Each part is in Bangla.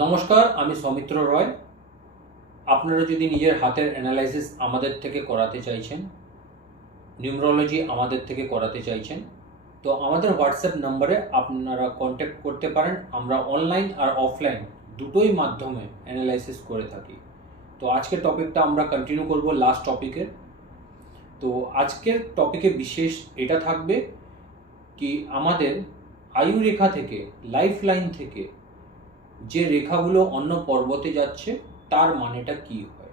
নমস্কার, আমি সৌমিত্র রয়। আপনারা যদি নিজের হাতের অ্যানালাইসিস আমাদের থেকে করাতে চাইছেন নিউমরোলজি আমাদের থেকে করাতে চাইছেন, তো আমাদের হোয়াটসঅ্যাপ নম্বরে আপনারা কন্ট্যাক্ট করতে পারেন। আমরা অনলাইন আর অফলাইন দুটোই মাধ্যমে অ্যানালাইসিস করে থাকি। তো আজকের টপিকটা আমরা কন্টিনিউ করব লাস্ট টপিকের তো আজকের টপিকে বিশেষ এটা থাকবে কি আমাদের আয়ু রেখা থেকে লাইফ লাইন থেকে যে রেখাগুলো অন্য পর্বতে যাচ্ছে, তার মানেটা কি হয়?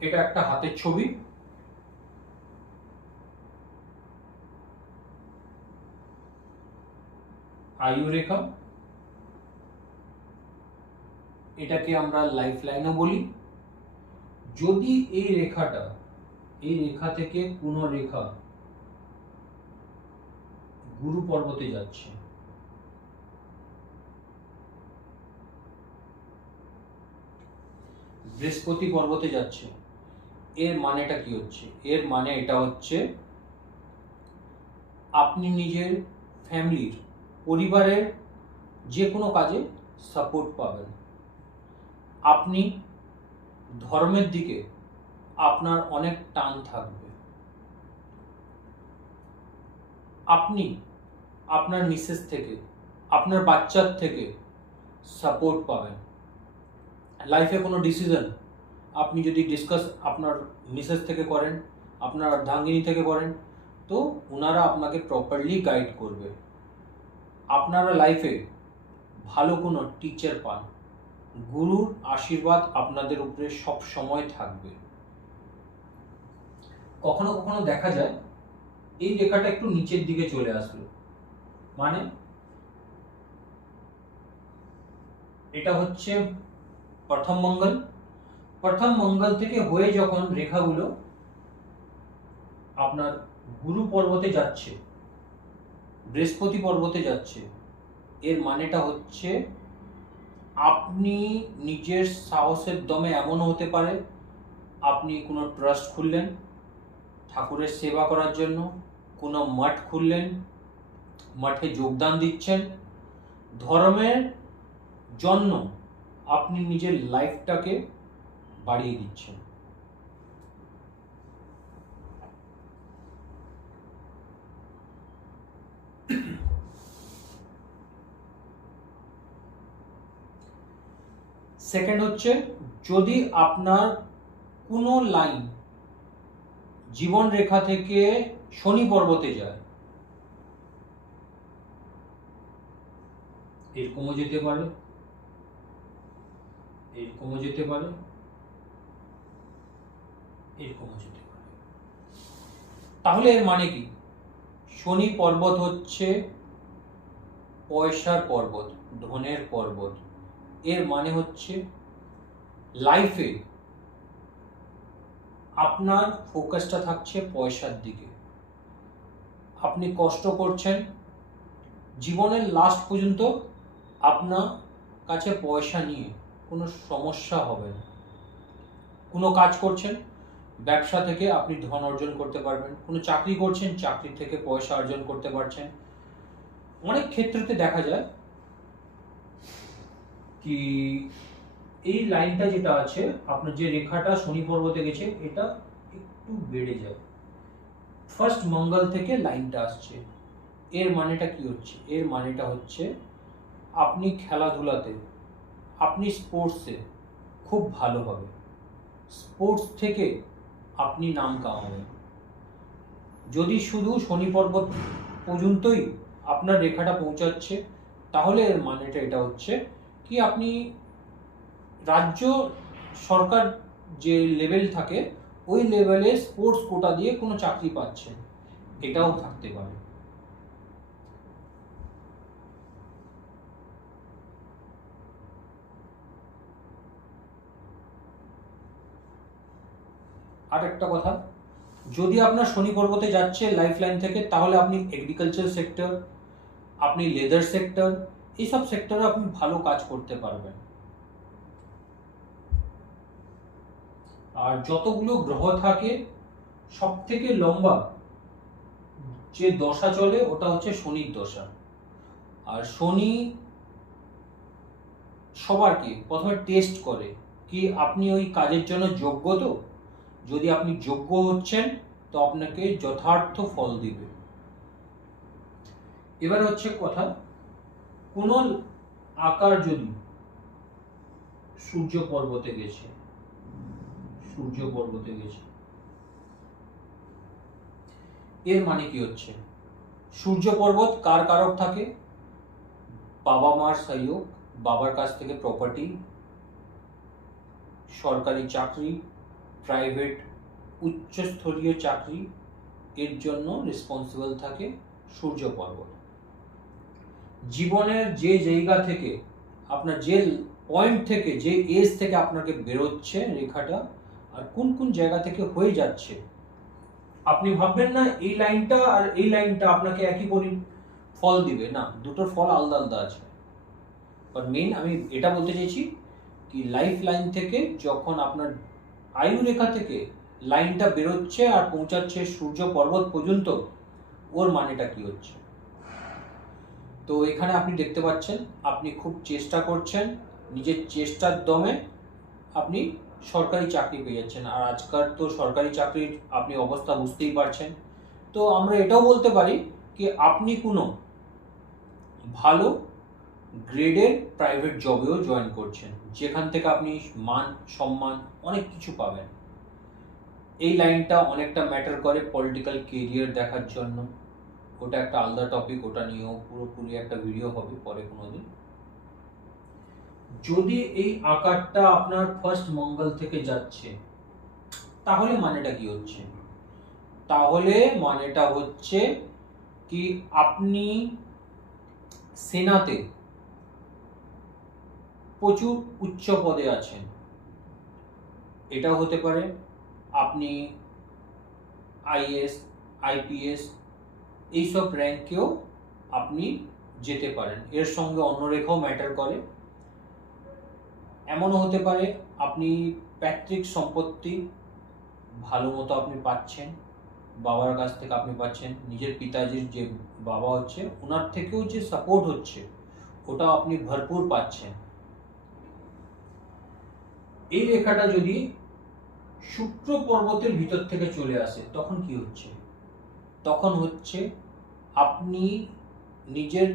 এটা একটা হাতের ছবি। আয়ু রেখা। এটাকে আমরা লাইফ লাইনও বলি। যদি এই রেখাটা, এই রেখা থেকে কোনো রেখা গুরু পর্বতে যাচ্ছে। বৃহস্পতি পর্বতে যাচ্ছে। এর মানেটা কি হচ্ছে? এর মানে এটা হচ্ছে, আপনি নিজের ফ্যামিলির, পরিবারের যে কোনো কাজে সাপোর্ট পাবেন। আপনি ধর্মের দিকে আপনার অনেক টান থাকবে। আপনি আপনার মিসেস থেকে, আপনার বাচ্চার থেকে সাপোর্ট পাবেন। লাইফে কোনো ডিসিশন আপনি যদি ডিসকাস আপনার মিসেস থেকে করেন, আপনার অর্ধাঙ্গিনী থেকে করেন, তো ওনারা আপনাকে প্রপারলি গাইড করবে। আপনারা লাইফে ভালো কোনো টিচার পান। গুরুর আশীর্বাদ আপনাদের উপরে সব সময় থাকবে। কখনো কখনো দেখা যায়, এই রেখাটা একটু নিচের দিকে চলে আসলো। মানে? এটা হচ্ছে প্রথম মঙ্গল। প্রথম মঙ্গল থেকে হয়ে যখন রেখাগুলো আপনার গুরু পর্বতে যাচ্ছে, বৃহস্পতি পর্বতে যাচ্ছে, এর মানেটা হচ্ছে আপনি নিজের সাহসের দমে এমন হতে পারে, আপনি কোনো ট্রাস্ট খুললেন, ঠাকুরের সেবা করার জন্য কোনো মঠ খুললেন মঠে যোগদান দিচ্ছেন। ধর্মের জন্য আপনি নিজের লাইফটাকে বাড়িয়ে দিচ্ছেন। সেকেন্ড হচ্ছে, যদি আপনার কোনো লাইন জীবন রেখা থেকে শনি পর্বতে যায় এরকমও যেতে পারে। এরকমও যেতে পারে। এরকমও যেতে পারে। তাহলে এর মানে কি? শনি পর্বত হচ্ছে পয়সার পর্বত, ধনের পর্বত। এর মানে হচ্ছে লাইফে আপনার ফোকাসটা থাকছে পয়সার দিকে। আপনি কষ্ট করছেন, জীবনের লাস্ট পর্যন্ত আপনার কাছে পয়সা নিয়ে কোনো সমস্যা হবে না। কোনো কাজ করছেন, ব্যবসা থেকে আপনি ধন অর্জন করতে পারবেন, কোনো চাকরি করছেন, চাকরি থেকে পয়সা অর্জন করতে পারছেন। অনেক ক্ষেত্রেতে দেখা যায় কি এই লাইনটা যেটা আছে, আপনার যে রেখাটা শনি পর্বতে গেছে, এটা একটু বেড়ে যায়। ফার্স্ট মঙ্গল থেকে লাইনটা আসছে। এর মানেটা কি হচ্ছে? এর মানেটা হচ্ছে আপনি খেলাধুলাতে, আপনি স্পোর্টসে খুব ভালো হবে স্পোর্টস থেকে আপনি নাম কামাবেন। যদি শুধু শনি পর্বত পর্যন্তই আপনার রেখাটা পৌঁছাচ্ছে, তাহলে এর মানেটা এটা হচ্ছে কি আপনি রাজ্য সরকার যে লেভেল থাকে, ওই লেভেলে স্পোর্টস কোটা দিয়ে কোনো চাকরি পাচ্ছেন। এটাও থাকতে পারে। আর একটা কথা, যদি আপনার শনি পর্বতে যাচ্ছে লাইফ লাইন থেকে, তাহলে আপনি এগ্রিকালচার সেক্টর আপনি লেদার সেক্টর এইসব সেক্টরে আপনি ভালো কাজ করতে পারবেন। আর যতগুলো গ্রহ থাকে সব থেকে লম্বা যে দশা চলে, ওটা হচ্ছে শনির দশা। আর শনি সবার কি? প্রথমে টেস্ট করে, কি আপনি ওই কাজের জন্য যোগ্য তো? যদি আপনি যোগ্য হচ্ছেন, তো আপনাকে যথার্থ ফল দিবে। এবার হচ্ছে কথা, কোন আকার যদি সূর্য পর্বতে গেছে, সূর্য পর্বতে গেছে, এর মানে কি হচ্ছে? সূর্য পর্বত কার কারক থাকে? বাবা মার সহযোগ বাবার কাছ থেকে প্রপার্টি সরকারি চাকরি প্রাইভেট উচ্চস্তরীয় চাকরি এর জন্য রেসপন্সিবল থাকে সূর্য পর্বত। জীবনের যে জায়গা থেকে, আপনার যে পয়েন্ট থেকে, যে এজ থেকে আপনাকে বেরোচ্ছে রেখাটা আর কোন কোন জায়গা থেকে হয়ে যাচ্ছে, আপনি ভাববেন না এই লাইনটা আর এই লাইনটা আপনাকে একই পরি ফল দিবে। না, দুটোর ফল আলাদা আলাদা আছে। বাট মেইন আমি এটা বলতে চাইছি কি লাইফ লাইন থেকে যখন আপনার আয়ু রেখা থেকে লাইনটা বেরোচ্ছে আর পৌঁছাচ্ছে সূর্য পর্বত পর্যন্ত, ওর মানেটা কি হচ্ছে? তো এখানে আপনি দেখতে পাচ্ছেন, আপনি খুব চেষ্টা করছেন, নিজের চেষ্টার দমে আপনি সরকারি চাকরি পেয়ে যাচ্ছেন। আর আজকাল তো সরকারি চাকরির আপনি অবস্থা বুঝতেই পারছেন। তো আমরা এটাও বলতে পারি কি আপনি কোনো ভালো গ্রেডের প্রাইভেট জবেও জয়েন করছেন, যেখান থেকে আপনি মান, সম্মান অনেক কিছু পাবেন। এই লাইনটা অনেকটা ম্যাটার করে পলিটিক্যাল কেরিয়ার দেখার জন্য। ওটা একটা আলাদা টপিক ওটা নিয়েও পুরোপুরি একটা ভিডিও হবে পরে কোনোদিন। যদি এই আকারটা আপনার ফার্স্ট মঙ্গল থেকে যাচ্ছে, তাহলে মানেটা কি হচ্ছে? তাহলে মানেটা হচ্ছে কি আপনি সেনাতে প্রচুর উচ্চ পদে আছেন। এটাও হতে পারে, আপনি আইএস আইপিএস এইসব র্যাঙ্কেও আপনি যেতে পারেন। এর সঙ্গে অন্য রেখাও ম্যাটার করে। এমনও হতে পারে, আপনি প্যাতৃক সম্পত্তি ভালো মতো আপনি পাচ্ছেন, বাবার কাছ থেকে আপনি পাচ্ছেন, নিজের পিতাজির যে বাবা হচ্ছে, ওনার থেকেও যে সাপোর্ট হচ্ছে ওটা আপনি ভরপুর পাচ্ছেন। এই রেখাটা যদি শুক্র পর্বতের ভিতর থেকে চলে আসে, তখন কি হচ্ছে? তখন হচ্ছে আপনি নিজের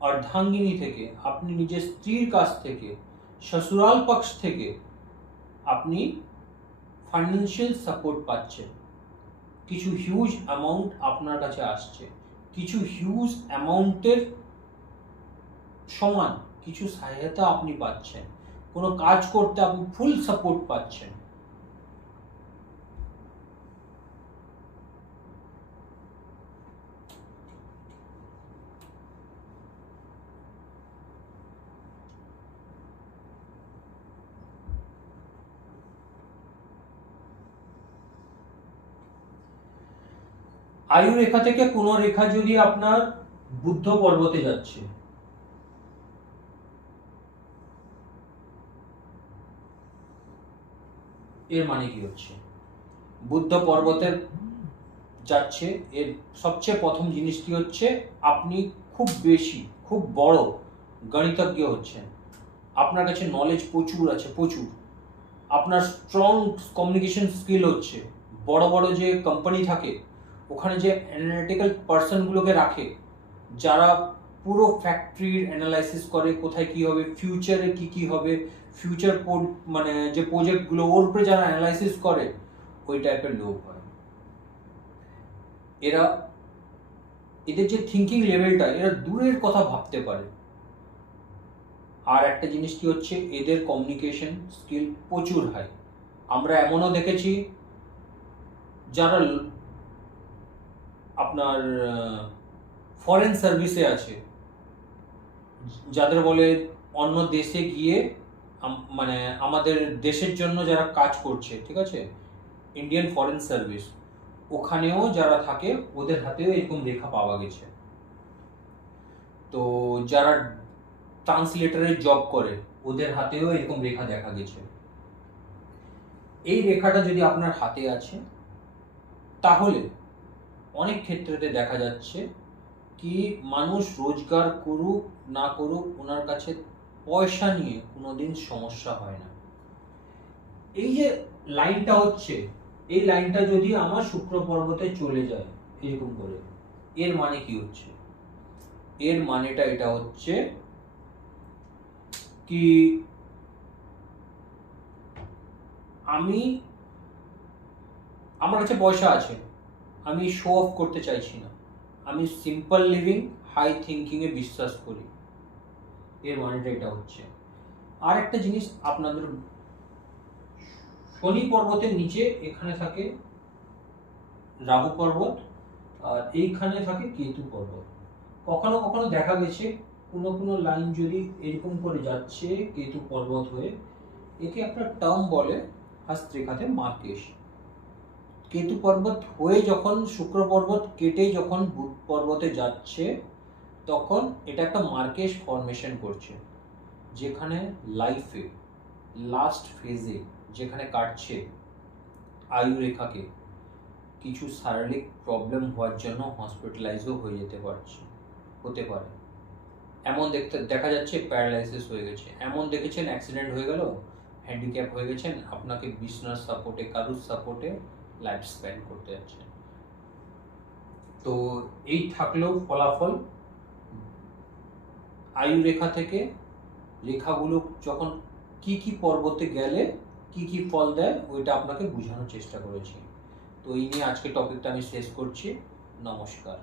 অর্ধাঙ্গিনী থেকে, আপনি নিজের স্ত্রীর কাছ থেকে, শ্বশুরাল পক্ষ থেকে আপনি ফাইন্যান্সিয়াল সাপোর্ট পাচ্ছেন। কিছু হিউজ অ্যামাউন্ট আপনার কাছে আসছে। কিছু হিউজ অ্যামাউন্টের সমান, কিছু সহায়তা আপনি পাচ্ছেন। কোনো কাজ করতে আপনি ফুল সাপোর্ট পাচ্ছেন। আয়ু রেখা থেকে কোনো রেখা যদি আপনার বুদ্ধ পর্বতে যাচ্ছে এর মানে কি হচ্ছে? বুদ্ধ পর্বতের যাচ্ছে, এর সবচেয়ে প্রথম জিনিসটি হচ্ছে আপনি খুব বেশি, খুব বড় গণিতজ্ঞ হচ্ছেন। আপনার কাছে নলেজ প্রচুর আছে, প্রচুর। আপনার স্ট্রং কমিউনিকেশন স্কিল হচ্ছে। বড় বড় যে কোম্পানি থাকে, ওখানে যে অ্যানালিটিক্যাল পার্সনগুলোকে রাখে, যারা পুরো ফ্যাক্টরির অ্যানালাইসিস করে কোথায় কি হবে ফিউচারে কি কি হবে ফিউচার মানে যে প্রজেক্টগুলো ওর উপরে যারা অ্যানালাইসিস করে, ওই টাইপের লোক হয়। এরা, এদের যে থিঙ্কিং লেভেলটা এরা দূরের কথা ভাবতে পারে। আর একটা জিনিস কি হচ্ছে, এদের কমিউনিকেশন স্কিল প্রচুর হাই আমরা এমনও দেখেছি, যারা আপনার ফরেন সার্ভিসে আছে, যাদের বলে অন্য দেশে গিয়ে মানে আমাদের দেশের জন্য যারা কাজ করছে, ঠিক আছে? ইন্ডিয়ান ফরেন সার্ভিস ওখানেও যারা থাকে, ওদের হাতেও এরকম রেখা পাওয়া গেছে। তো যারা ট্রান্সলেটারের জব করে, ওদের হাতেও এরকম রেখা দেখা গেছে। এই রেখাটা যদি আপনার হাতে আছে, তাহলে অনেক ক্ষেত্রেতে দেখা যাচ্ছে কি মানুষ রোজগার করুক, না করুক, ওনার কাছে পয়সা নিয়ে কোনোদিন সমস্যা হয় না। এই যে লাইনটা হচ্ছে, এই লাইনটা যদি আমার শুক্র পর্বতে চলে যায়, এরকম করে, এর মানে কি হচ্ছে? এর মানেটা এটা হচ্ছে কি আমি, আমার কাছে পয়সা আছে, আমি শো অফ করতে চাইছি না। আমি সিম্পল লিভিং হাই থিঙ্কিংয়ে বিশ্বাস করি। এর মানেটা এটা হচ্ছে। আর একটা জিনিস আপনাদের শনি পর্বতের নিচে এখানে থাকে রাহু পর্বত, আর এইখানে থাকে কেতু পর্বত। কখনো কখনো দেখা গেছে, কোনো কোনো লাইন যদি এরকম করে যাচ্ছে কেতু পর্বত হয়ে, একে একটা টার্ম বলে হস্তরেখাতে মার্কেশ। কেতু পর্বত হয়ে যখন শুক্র পর্বত কেটে যখন বুধ পর্বতে যাচ্ছে তখন এটা একটা মার্কেশ ফরমেশন করছে, যেখানে লাইফে লাস্ট ফেজে যেখানে কাটছে আয়ু রেখাকে কিছু শারীরিক প্রবলেম হওয়ার জন্য হসপিটালাইজও হয়ে যেতে পারছে, হতে পারে। এমন দেখতে, দেখা যাচ্ছে প্যারালাইসিস হয়ে গেছে। এমন দেখেছেন অ্যাক্সিডেন্ট হয়ে গেল হ্যান্ডিক্যাপ হয়ে গেছেন, আপনাকে বিছনার সাপোর্টে কারুর সাপোর্টে লাইফ স্পেন্ড করতে যাচ্ছে। তো এই থাকলেও ফলাফল আয়ু রেখা থেকে রেখাগুলো যখন কি কি পর্বতে গেলে কি কি ফল দেয়, ওইটা আপনাকে বোঝানোর চেষ্টা করেছি। তো এই নিয়ে আজকে টপিকটা আমি শেষ করছি। নমস্কার।